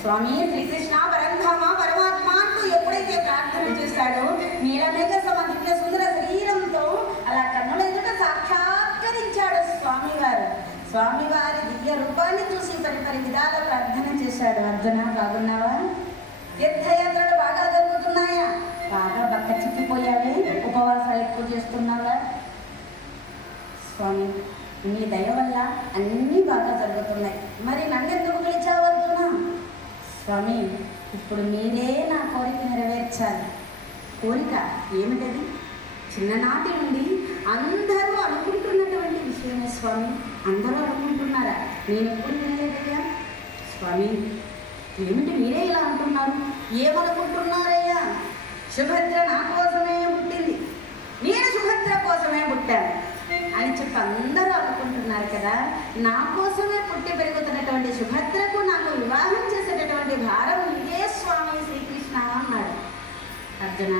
స్వామి శ్రీకృష్ణ పరంధామ పరమాత్మ అంటూ ఎప్పుడైతే ప్రార్థన చేశాడో నీలమేఘ సమధిక సుందర శరీరంతో అలా కన్నుల ఎదుట సాక్షాత్కరించాడు స్వామివారు. స్వామివారి దివ్య రూపాన్ని చూసి పరిపరి విధాల ప్రార్థన చేశాడు. అర్జున బాగున్నావా? తీర్థయాత్రలు బాగా జరుగుతున్నాయా? బాగా బక్క చిక్కిపోయావే? ఉపవాసాలు ఎక్కువ చేస్తున్నావా? స్వామి నీ దయ వల్ల అన్నీ బాగా జరుగుతున్నాయి. మరి నన్నెందుకు పిలిచావు అర్జున? స్వామి ఇప్పుడు మీరే నా కోరిక నెరవేర్చాలి. కోరిక ఏమిటది? చిన్ననాటి నుండి అందరూ అనుకుంటున్నటువంటి విషయమే స్వామి. అందరూ అనుకుంటున్నారా? నేను ఎప్పుడు వినలేదయ్యా. స్వామి ఏమిటి మీరే ఇలా అంటున్నారు? ఏమనుకుంటున్నారయ్యా? సుభద్ర నా కోసమే పుట్టింది, నేను సుభద్ర కోసమే పుట్టాను అని చెప్పి అందరూ అనుకుంటున్నారు కదా. నా కోసమే పుట్టి పెరుగుతున్నటువంటి సుభద్రకు నాకు వివాహం చేసేటటువంటి భారం ఇదే స్వామి శ్రీకృష్ణ అన్నాడు. అర్జున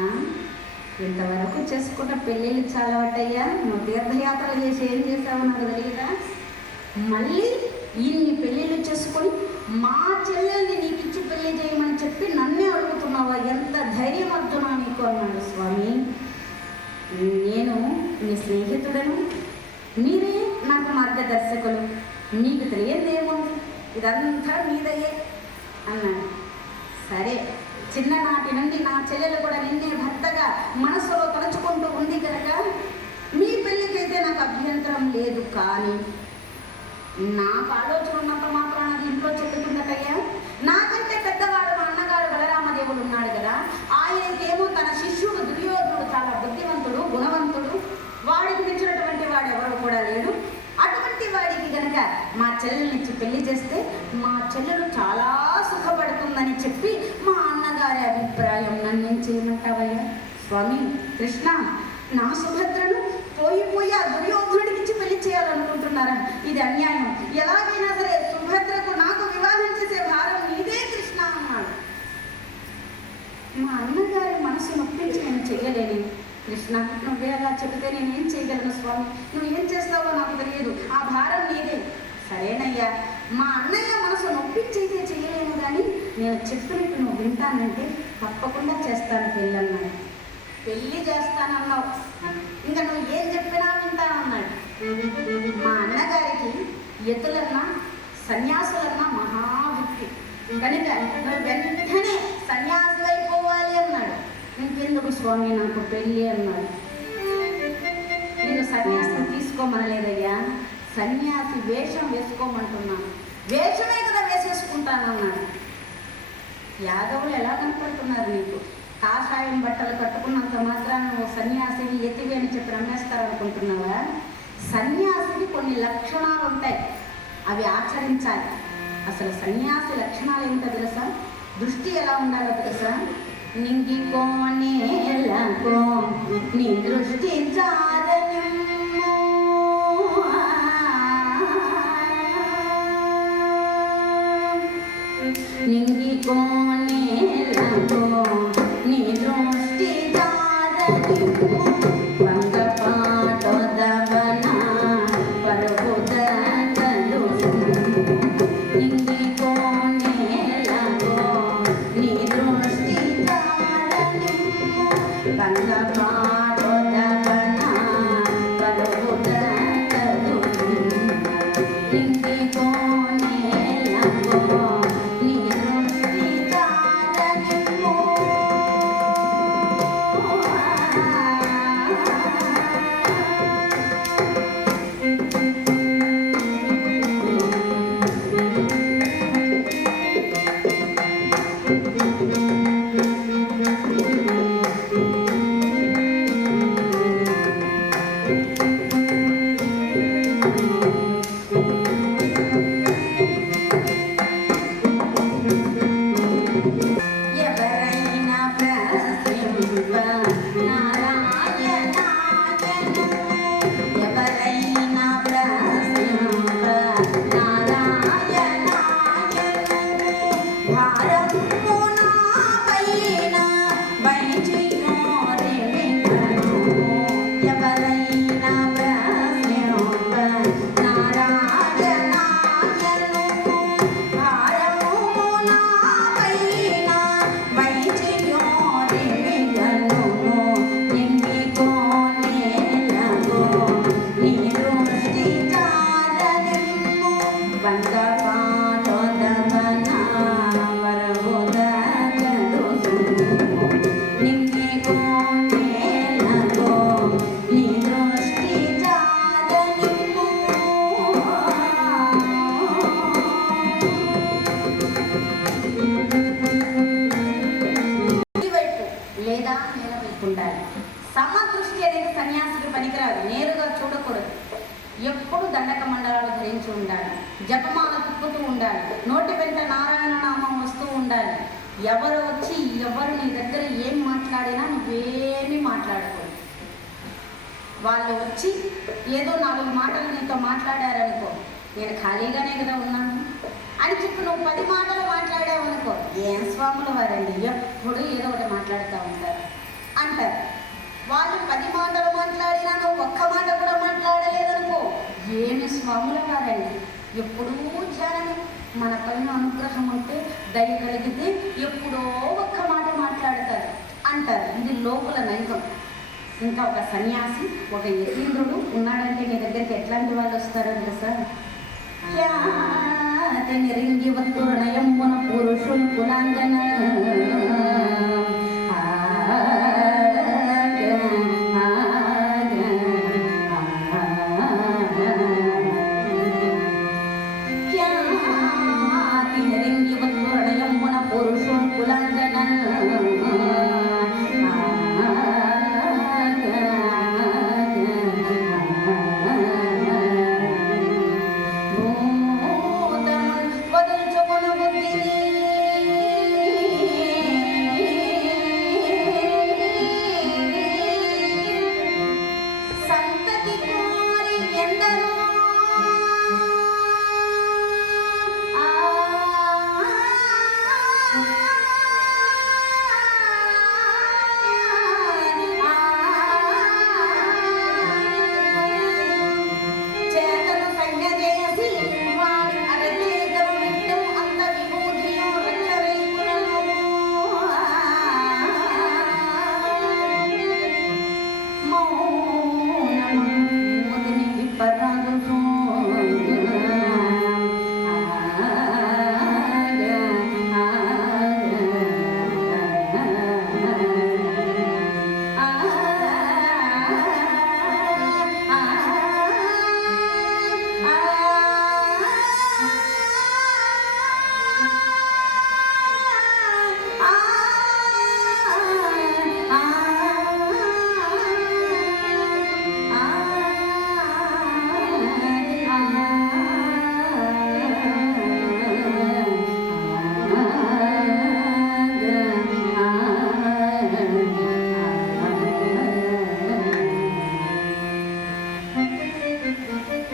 ఇంతవరకు చేసుకున్న పెళ్ళిళ్ళు చాలా వాటయ్యా. నువ్వు తీర్థయాత్రలు చేసి ఏం చేసావు నాకు తెలియదా? మళ్ళీ ఇన్ని పెళ్ళిళ్ళు చేసుకొని మా చెల్లెల్ని నీకు ఇచ్చి పెళ్లి చేయమని చెప్పి నన్నే అడుగుతున్నావా? ఎంత ధైర్యం అర్జున నీకు అన్నాడు. స్వామి నేను మీ స్నేహితుడను, మీరే నాకు మార్గదర్శకులు, మీకు తెలియదేముంది, ఇదంతా మీదయ్యే అన్నాడు. సరే చిన్ననాటి నుండి నా చెల్లెలు కూడా నిన్నే భర్తగా మనసులో తలుచుకుంటూ ఉంది కనుక మీ పెళ్ళికైతే నాకు అభ్యంతరం లేదు. కానీ నాకు ఆలోచన ఉన్నంత మాత్రం అది ఇంట్లో చెప్పుకుందటయ్యా. నాకంటే పెద్దవాడు మా అన్నగారు బలరామదేవుడు ఉన్నాడు కదా, ఆయనకేమో తన శిష్యుడు దుర్యోధనుడు చాలా బుద్ధివంతుడు, గుణవంతుడు, వాడికి మించినటువంటి వాడు ఎవరు కూడా లేడు. అటువంటి వాడికి కనుక మా చెల్లెల్నిచ్చి పెళ్లి చేస్తే మా చెల్లెలు చాలా సుఖపడుతుందని చెప్పి మా అన్నగారి అభిప్రాయం. నన్నేం చేయమంటావయ్యా? స్వామి కృష్ణ నా సుభద్రను పోయి ఆ దుర్యోధనుడికి పెళ్లి చేయాలనుకుంటున్నారా? ఇది అన్యాయం. ఎలాగైనా సరే సుభద్రకు నాకు వివాహం చేసే భారం నీదే కృష్ణ అన్నాడు. మా అన్నగారి మనసు నొప్పించి నేను చెయ్యలేను కృష్ణ. నువ్వే అలా చెబితే నేనేం చేయగలను స్వామి? నువ్వు ఏం చేస్తావో నాకు తెలియదు, ఆ భారం నీదే. సరేనయ్యా, మా అన్నయ్య మనసు నొప్పించైతే చేయలేను, కానీ నేను చెప్పినట్టు నువ్వు వింటానంటే తప్పకుండా చేస్తాను పెళ్ళి అన్నాడు. పెళ్ళి చేస్తానన్నావు, ఇంకా నువ్వు ఏం చెప్పినా వింటానన్నాడు. మా అన్నగారికి ఎతులన్నా సన్యాసులన్నా మహాభక్తి కనుక నువ్వు వెంటనే సన్యాసి అయిపోవాలి అన్నాడు. ఇంకెందుకు స్వామి నాకు పెళ్ళి అన్నాడు. నేను సన్యాసం తీసుకోమనలేదయ్యా, సన్యాసి వేషం వేసుకోమంటున్నాను. వేషమే కదా వేసేసుకుంటానన్నాడు. యాదవులు ఎలా కనపడుతున్నారు నీకు? కాషాయం బట్టలు కట్టుకున్నంత మాత్రాన నువ్వు సన్యాసిని ఎత్తివి అని చెప్పి రమ్మేస్తారనుకుంటున్నావా? సన్యాసికి కొన్ని లక్షణాలు ఉంటాయి, అవి ఆచరించాలి. అసలు సన్యాసి లక్షణాలు ఏమిటో తెలుసా? దృష్టి ఎలా ఉండాలో తెలుసా? నింగికో నేలకో నీ దృష్టి చారనిమ్ము, నింగికో నేలకో నీ దృష్టి చారనిమ్ము, వంగపాటోదవన పరుగుదలు, నింగికో నేలకో నీ దృష్టి వచ్చి ఉండాలి, జపమాల తిప్పుతూ ఉండాలి, నోటి వెంట నారాయణ నామం వస్తూ ఉండాలి. ఎవరు వచ్చి ఎవరు నీ దగ్గర ఏం మాట్లాడినా నువ్వేమీ మాట్లాడకూడదు. వాళ్ళు వచ్చి ఏదో 4 మాటలు నీతో మాట్లాడారనుకో, నేను ఖాళీగానే కదా ఉన్నాను అని చెప్పి నువ్వు 10 మాటలు మాట్లాడావనుకో, ఏం స్వాములు వారండి ఎప్పుడు ఏదో ఒకటి మాట్లాడుతూ ఉంటారు అంటారు. వాళ్ళు 10 మాటలు మాట్లాడినా నువ్వు ఒక్క మాట కూడా మాట్లాడలేదనుకో, ఏమి స్వాముల వారండి ఎప్పుడూ ధ్యానమే. మన పైన అనుగ్రహం ఉంటే, దయ కలిగితే ఎప్పుడో ఒక్క మాట మాట్లాడతారు అంటారు. ఇది లోపల నైజం. ఇంకా ఒక సన్యాసి, ఒక యతీంద్రుడు ఉన్నాడంటే నీ దగ్గరికి ఎట్లాంటి వాళ్ళు వస్తారో తెలుసా? రింగి వత్తు నయమున పురుషులు కులాంగన